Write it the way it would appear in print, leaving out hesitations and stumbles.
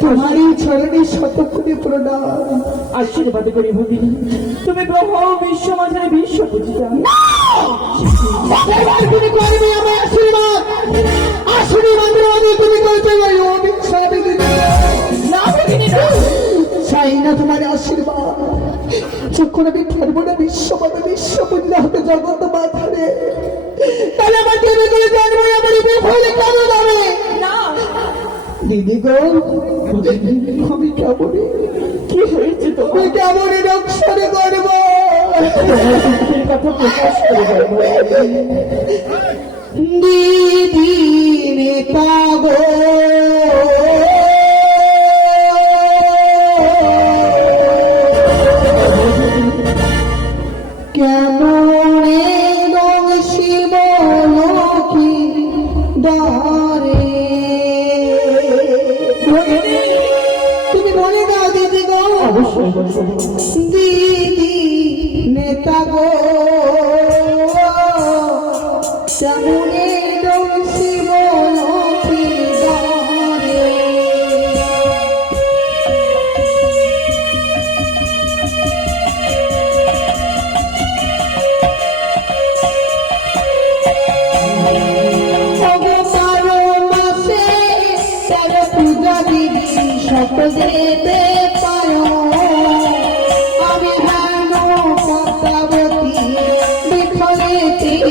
তোমারই চরণে শতকোটি প্রণাম। আশীর্বাদ করি ভগিনী, তুমি ব্রহ্ম বিশ্ব মাঝারে বিশ্ব পূজিতা। তুমি করবে আমার আশীর্বাদ, আশীর্বাদ তুমি করতে না ভগিনী না, চাই না তোমার আশীর্বাদ। যখন আমি পারবো না বিশ্বমাতা বিশ্ব পূজা হতে জগৎ মাথারে, তাহলে আমার দেবে করে জানবো আমার হলে কেন যাবে না দিদি গো। আমি কেমন, কি হয়েছে তুমি তোমার? কেমন রক্ষরে করবো কথা প্রকাশ করে বলবো। দিদি নেতা গো, কেমন শিব লোকি দ্বারে। তুমি বলে দাও দিদি গো, অবশ্যই বলবো। দিদি নেতা গো, কেমন শিব লোকি দ্বারে। পূজা দিদি সকলে